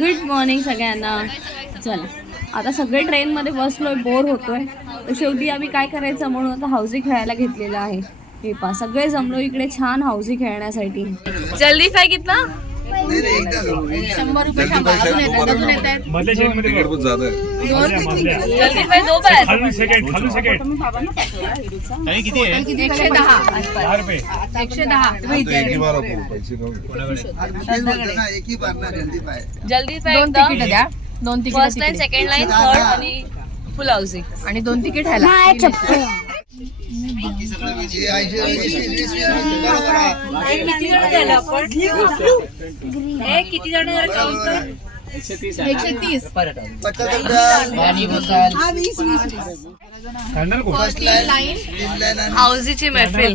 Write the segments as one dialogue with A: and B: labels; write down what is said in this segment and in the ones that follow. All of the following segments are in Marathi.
A: गुड मॉर्निंग सगळ्यांना. चल. आता सगळे ट्रेनमध्ये बसलोय बोर होतोय. तर शेवटी आम्ही काय करायचं म्हणून आता हाऊसी खेळायला घेतलेलं आहे. हे पा सगळे जमलो इकडे छान हाऊसी खेळण्यासाठी. जल्दी काय कितना? शंभर रुपये अजून येतात अजून येत आहेत
B: मधल्या साईडमध्ये
C: टिकट बहुत ज्यादा है
A: जल्दी फाय दो बार
B: खालून सेकंड खालून सेकंड
A: एकशे दहा.
B: दहा. रुपये
A: एकशे दहा.
C: हाँ, तो एक ही बार आपको पैसे दो
D: एक ही बार ना जल्दी पाए
A: जल्दी फाय
E: दोन तिकीट द्या. दोन ticket
A: first line second line third आणि फुल हाऊसिंग
E: आणि दोन तिकीट ह्याला
D: ये ऐंशी वीस वीस वीस बरोबर आहे.
A: किती जण हे
E: एकशे तीस.
D: लाईन तीन लाईन आणि
A: हाऊसीची महफिल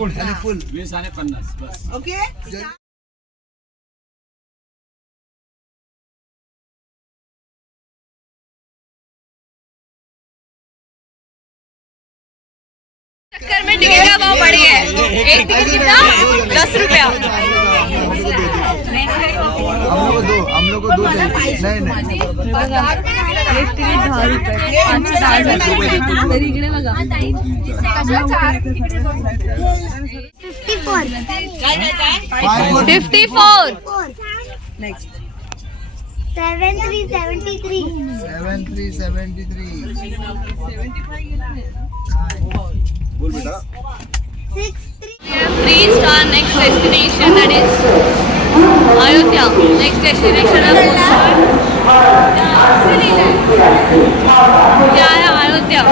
A: चक्कर में टिकट का भाव बढ़ गया है एक टिकट कितना? दस रुपया।
D: हम लोग को दो हम लोग को दो नहीं नहीं।
A: एक तिकीट दहा रुपये। पाचशे दहा झाले तरी इकडे बघा
D: five four
A: fifty four
F: Seven three seventy three.
D: Seven three seventy three
C: बोल बेटा
F: Six three.
A: reached our next destination that is Ayodhya. Next destination है क्या है अयोध्या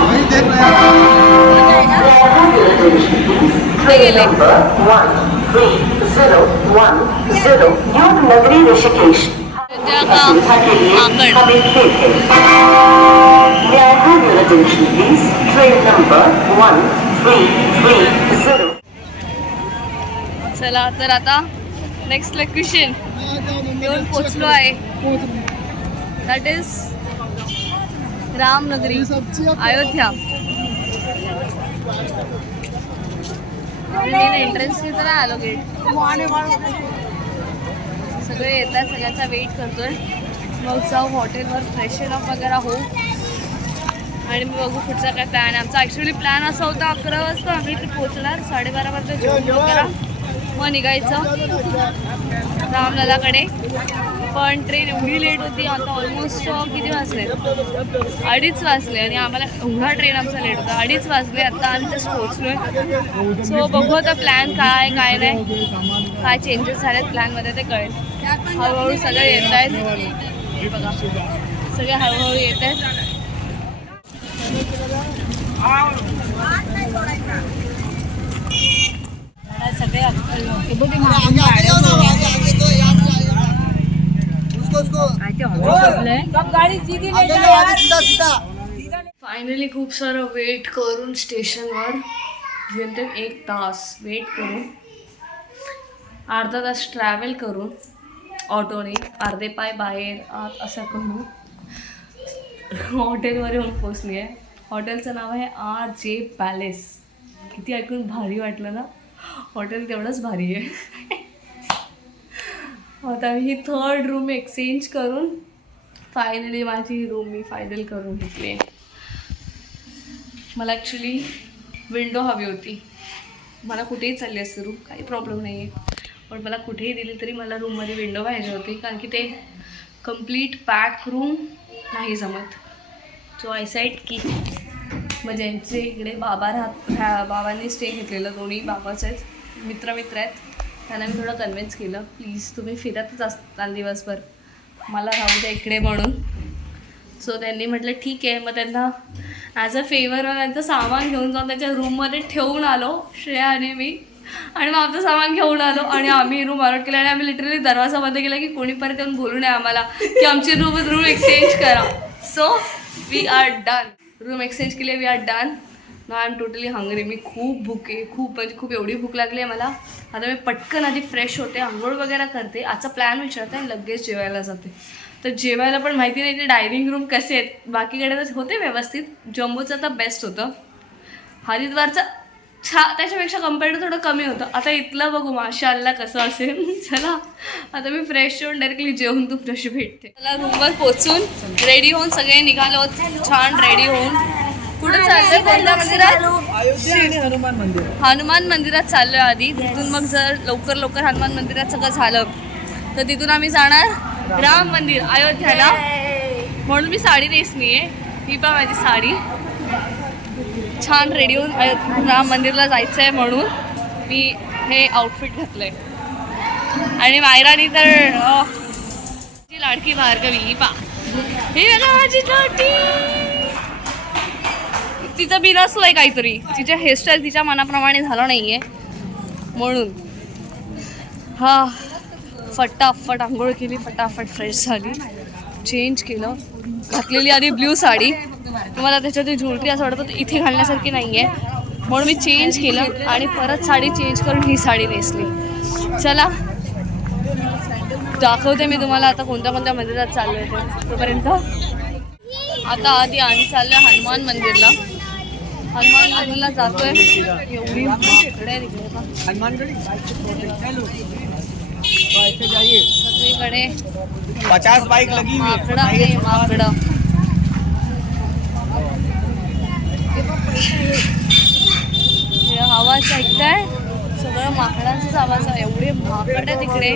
D: वही देख रहे हैं
A: कुठे गेले
G: नगरी ऋषिकेश
A: अयोध्या का आकड
G: May I have your attention please? Train number 1330.
A: चला तर आता नेक्स्ट लोकेशन येऊन पोचलो आहे that is Ramnagari Ayodhya entrance तर आलो गेट सगळे येतात सगळ्यांचा वेट करतोय. मग जाऊ हॉटेलवर फ्रेशन अप वगैरे होऊ. आणि मग बघू पुढचा काय प्लॅन आहे. आमचा ॲक्च्युली प्लॅन असा होता अकरा वाजता आम्ही इथे पोहोचणार साडेबारापर्यंत जेवण वगैरे मग निघायचं रामललाकडे. पण ट्रेन एवढी लेट होती आता ऑलमोस्ट किती वाजले? अडीच वाजले आणि आम्हाला एवढा ट्रेन आमचा लेट होता. अडीच वाजले आता आम्ही जस्ट पोहोचलोय. सो बघू आता प्लॅन काय काय नाही. काय चेंजेस झालेत प्लॅनमध्ये ते कळेल. हळूहळू सगळे येत आहेत. बघा सगळे हळूहळू येत आहेत. फायनली खूप सारं वेट करून स्टेशनवर. जेमतेम एक तास वेट करून. अर्धा तास ट्रॅव्हल करून. ऑटोने अर्धे पाय बाहेर आत असं करून. हॉटेलवर येऊन पोचली आहे हॉटेलचं नाव आहे आर जे पॅलेस. किती ऐकून भारी वाटलं ना? हॉटेल तेवढंच भारी आहे. आता मी ही थर्ड रूम एक्सचेंज करून फायनली माझी रूम मी फायनल करून घेतली आहे मला ॲक्च्युली विंडो हवी होती. मला कुठेही चालली असते रूम काही प्रॉब्लेम नाही आहे पण मला कुठेही दिली तरी मला रूममध्ये विंडो पाहिजे होती. कारण की ते कंप्लीट पॅक रूम नाही जमत. सो आय साईड की मग ज्यांचे इकडे बाबा राहत ह्या बाबांनी स्टे घेतलेलं दोन्ही बाबाचेच आहेत मित्र मित्र आहेत त्यांना मी थोडं कन्व्हिन्स केलं प्लीज तुम्ही फिरतच असताल दिवसभर. मला राहू द्या इकडे म्हणून. सो त्यांनी म्हटलं ठीक आहे. मग त्यांना ॲज अ फेवर त्यांचं सामान घेऊन जाऊन त्यांच्या रूममध्ये ठेवून आलो श्रेया आणि मी. आणि मग आमचं सामान घेऊन आलो आणि आम्ही रूम अलॉट केला आणि आम्ही लिटरली दरवाजा बंद केला की कोणी परत येऊन बोलू नये आम्हाला की आमची रूम रूम एक्सचेंज करा. So we are done room exchange केली वी आर डन ना आय एम टोटली हंगरी मी खूप भूक आहे खूप म्हणजे खूप एवढी भूक लागली आहे मला. आता मी पटकन आधी फ्रेश होते आंघोळ वगैरे करते. आजचा प्लॅन विचारते आणि लगेच जेवायला जाते. तर जेवायला पण माहिती नाही ते डायनिंग रूम कसे आहेत. बाकीकडे तर होते व्यवस्थित. जम्बूचं तर बेस्ट होतं. हरिद्वारचं छा त्याच्यापेक्षा कम्पेअर्ड थोडं कमी होतं. आता इथलं बघू माशाल्ला कसं असेल. चला आता मी फ्रेश होऊन डायरेक्टली जेवून तू फ्रेश भेटते मला रूमवर पोचून रेडी होऊन सगळे निघालो. छान रेडी होऊन. कुठे चाललोय कोणत्या मंदिरात
D: हनुमान मंदिर
A: हनुमान मंदिरात चाललोय आधी. तिथून मग जर लवकर लवकर हनुमान मंदिरात सगळं झालं तर तिथून आम्ही जाणार राम मंदिर अयोध्याला. म्हणून मी साडी नेसली आहे ही पण माझी साडी. छान रेडी होऊन राम मंदिरला जायचं आहे म्हणून मी हे आउटफिट घातलंय. आणि मायरानी तर अह, लाडकी भार्गवी ही पा ही माझी छोटी तिचं बिनसलंय काहीतरी. तिच्या हेअरस्टाईल तिच्या मनाप्रमाणे झालं नाही आहे म्हणून. हा. फटाफट आंघोळ केली फटाफट फ्रेश झाली. चेंज केलं. घातलेली आधी ब्ल्यू साडी. तुम्हाला त्याच्यात ज्वेलरी असं वाटतं इथे घालण्यासारखी नाही आहे म्हणून मी चेंज केलं आणि परत साडी चेंज करून ही साडी नेसली. चला दाखवते मी तुम्हाला आता कोणत्या कोणत्या मंदिरात चाललो आहे ते तोपर्यंत. आता आधी आम्ही चाललो हनुमान मंदिरला. हनुमान मंदिरला जातोय. एवढी आहे सगळीकडे माकडं आहे माकडं. हे आवाज ऐकताय? सगळं माकडांचाच आवाज आहे. एवढे माकड आहे तिकडे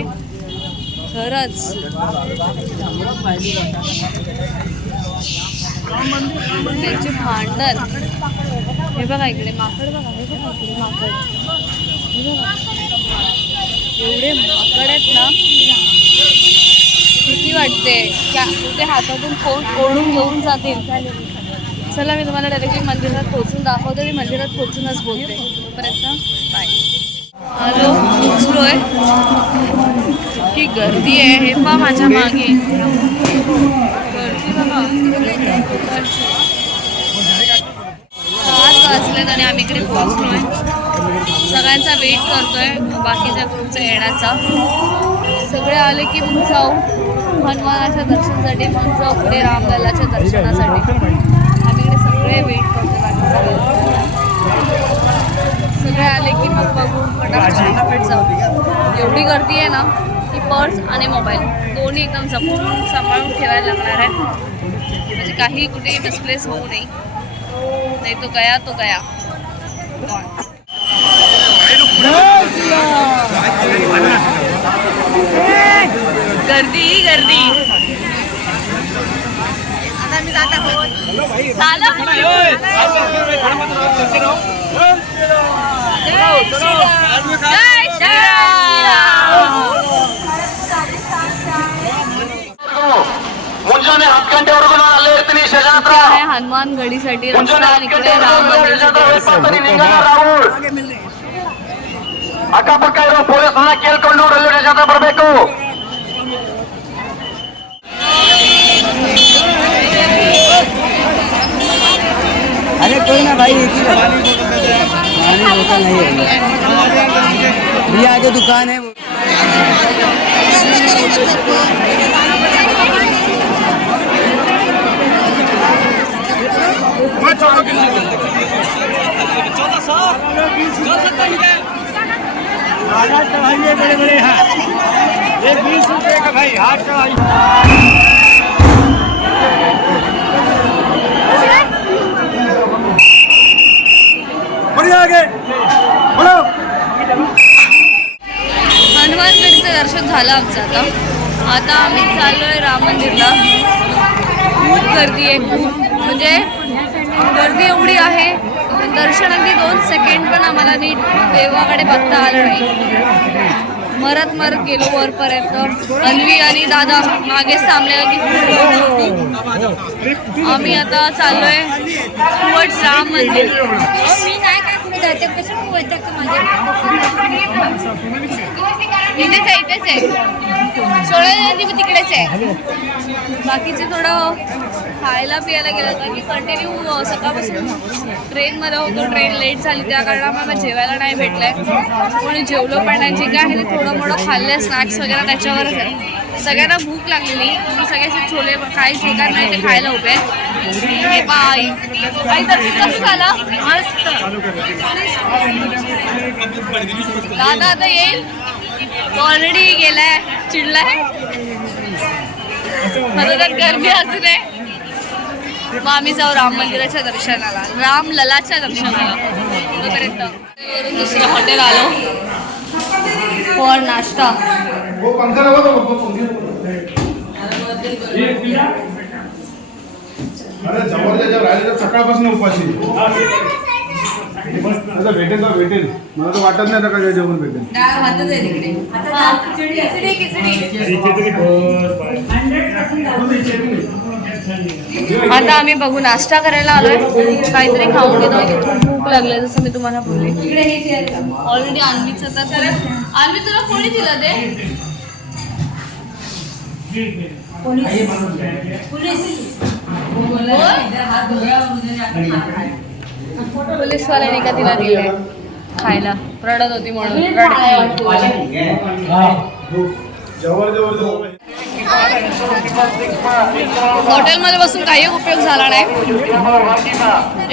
A: खरंच. त्यांचे भांडण. हे बघा इकडे माकड बघा हे बघा इकडे माकड. एवढे माकड आहेत ना. किती वाटते. क्या ते हातातून फोन ओढून घेऊन जातील. चला मी तुम्हाला डायरेक्टली मंदिरात पोहोचून दाखवते मी मंदिरात पोहोचूनच बोलते. प्रयत्न बाय हॅलो पोचलोय की गर्दी आहे हे पा माझ्या मागे. गर्दी बघा. सात वाजलेत आणि आम्ही इकडे पोहोचलो आहे सगळ्यांचा वेट करतोय. बाकीच्या ग्रुपचा येण्याचा. सगळे आले की मग जाऊ. हनुमानाच्या दर्शनासाठी मग जाऊ पुढे रामलालाच्या दर्शनासाठी. सगळे वेट करतो बाकी सगळे. आले की मग बघू फटाफट फटाफट जाऊ. एवढी गर्दी आहे ना की पर्स आणि मोबाईल दोन्ही एकदम जपून सांभाळून ठेवायला लागणार आहे म्हणजे काही कुठेही मिसप्लेस होऊ नये. नाही तो गया तो गया. गर्दी गर्दी. हनुमान गडीसाठी
H: ಮುಂಜಾನೆ
A: रस्ता
H: ಹತ್ತು
A: आणि इकडे राम
H: ಗಂಟೆವರೆಗೂ
A: मंदिरासाठी
H: ವೇಟ್
A: रस्ता.
H: ಮಾಡ್ತೀನಿ ನಿಂಗಣ್ಣ ರಾಹುಲ್ ಅಕ್ಕಪಕ್ಕ ಇರೋ ಪೊಲೀಸರನ್ನ ಕೇಳ್ಕೊಂಡು ರೈಲ್ವೆ ಸ್ಟೇಷನ್ ಹತ್ರ ಬರಬೇಕು
D: अरे कोई ना भाई एक ही पानी बोतल नहीं है भैया आगे दुकान है वो
B: बड़े बड़े हाथ ये बीस रुपए का भाई हाथ चढ़ाइए।
A: हनुमानगडीचं दर्शन झालं आमचं आता. आता आम्ही चाललोय राम मंदिरला. खूप गर्दी आहे खूप. म्हणजे गर्दी एवढी आहे पण दर्शन अगदी दोन सेकंड पण आम्हाला नीट देवाकडे बघता आलं नाही. मरत मरत गेलो वरपर्यंत. अन्वी आणि दादा मागेच थांबले की आम्ही आता चाललोय. टुवर्ड्स राम मंदिर
F: मी नाही काय तुम्ही जाते कसं बोलता का माझ्या
A: इथेच आहे इथेच आहे. सोळा
E: गणपती मी तिकडेच आहे.
A: बाकीचे थोडं खायला पियायला गेलं कारण की कंटिन्यू सकाळपासून ट्रेनमध्ये होतो. ट्रेन लेट झाली त्या कारणामुळे मला जेवायला नाही भेटलंय. कोणी जेवलो पण नाही. जे काय आहे ते थोडं मोठं खाल्लं स्नॅक्स वगैरे त्याच्यावरच आहे. सगळ्यांना भूक लागलेली. म्हणून सगळ्याचे छोले काही जे नाही ते खायला उभे आहेत. हे पहा आई दर्शन कसं झालं? मस्त. दादा आता येईल? तो ऑलरेडी गेलाय चिडलाय. खरं तर गर्दी असू दे. मग आम्ही जाऊ राम मंदिराच्या दर्शनाला. राम ललाच्या दर्शनाला. तोपर्यंत. दुसरं हॉटेल आलो. फॉर नाश्ता.
C: सकाळपासून उपाशी. आता भेटेल तर भेटेल. मला तर वाटत नाही आता काय जेवण भेटेल.
A: खिचडी खिचडी आता आम्ही बघू नाश्ता करायला आलोय. काहीतरी खाऊन घेतो. खूप भूक लागली जसं मी तुम्हाला बोलले. ऑलरेडी अन्वीचं तर अन्वी तुला कोणी दिलं ते? पोलीसवाल्याने का तिला दिले खायला. रडत होती म्हणून. हॉटेलमध्ये बसून काही उपयोग झाला नाही.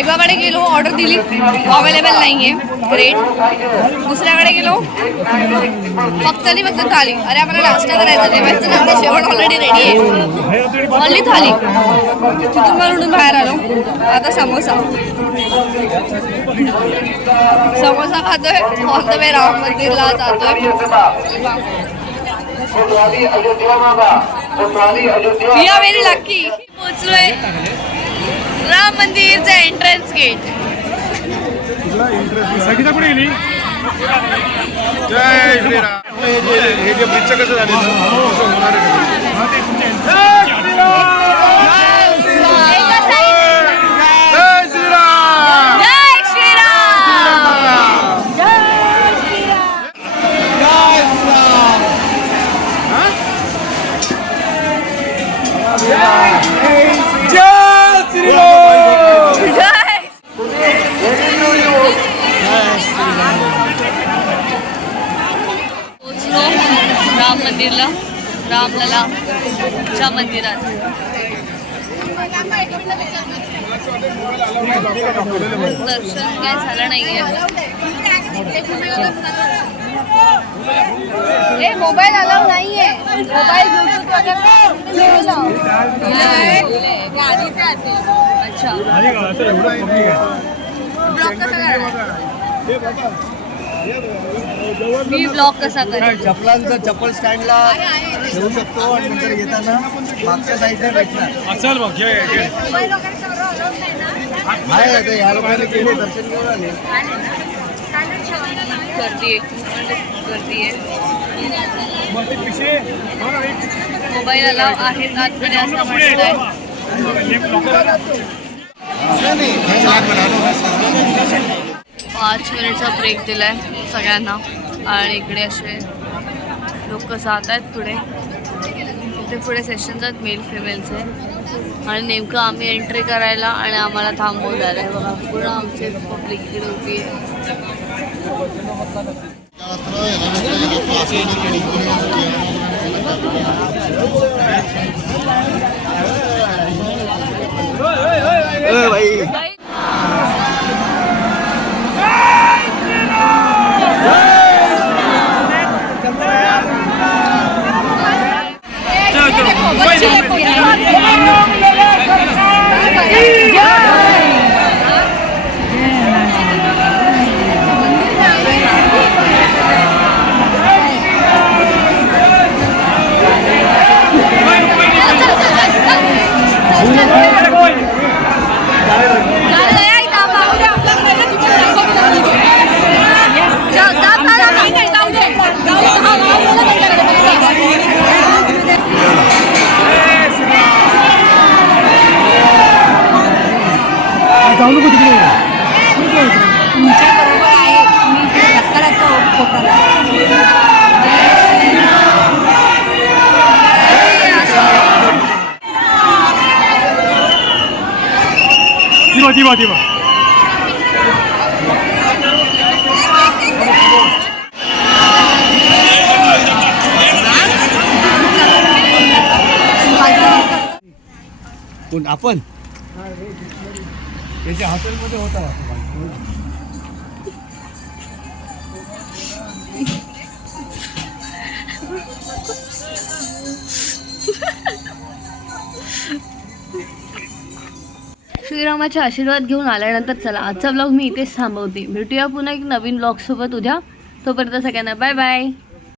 A: एकाकडे गेलो ऑर्डर दिली. अवेलेबल नाही आहे ग्रेट दुसऱ्याकडे गेलो. फक्त आणि फक्त थाली. अरे आम्हाला नाश्ता करायचा जेवायचं ना ते ऑलरेडी रेडी आहे. ऑनली थाली. तिथून म्हणून बाहेर आलो. आता समोसा. समोसा खातोय. ऑन द वे राम मंदिरला जातोय. वी आर व्हेरी लकी पोचलोय राम मंदिरचं एंट्रन्स गेट
C: संगीता कुठे गेली? जय श्रीराम. हे जे हे जे ब्रिजचं कसं झालं
A: दर्शन काय झालं नाहीये.
E: ए मोबाईल अलाव नाहीये. मोबाईल ब्लूटूथ वगैरे
A: अच्छा.
E: ब्लॉक
A: मी ब्लॉग कसा करेन?
D: चपलांचं चप्पल स्टँडला ठेवू शकतो आणि नंतर येताना मागच्या साईडला भेटणार.
B: चल मग
D: आहे
A: गर्दी आहे गर्दी आहे मोबाईल अलाव आहेत आतमध्ये असं म्हणत आहे पाच मिनिटचा ब्रेक दिलाय सगळ्यांना. आणि इकडे असे लोक जात आहेत पुढे. इथे पुढे सेशन आहेत मेल फिमेलचे आणि नेमकं आम्ही एंट्री करायला आणि आम्हाला थांबवून जायला बघा पूर्ण आमचे पब्लिक इकडे उभी आहे. 哎
B: 呀！对。tahun itu juga.
D: Tiba tiba tiba. Pun apa?
B: त्याच्या हॉटेलमध्ये होता
I: श्रीरामाचे आशीर्वाद घेऊन आल्यानंतर चला आजचा ब्लॉग मी इथेच थांबवते. भेटूया पुन्हा एक नवीन ब्लॉगसोबत उद्या. तोपर्यंत सगळ्यांना बाय बाय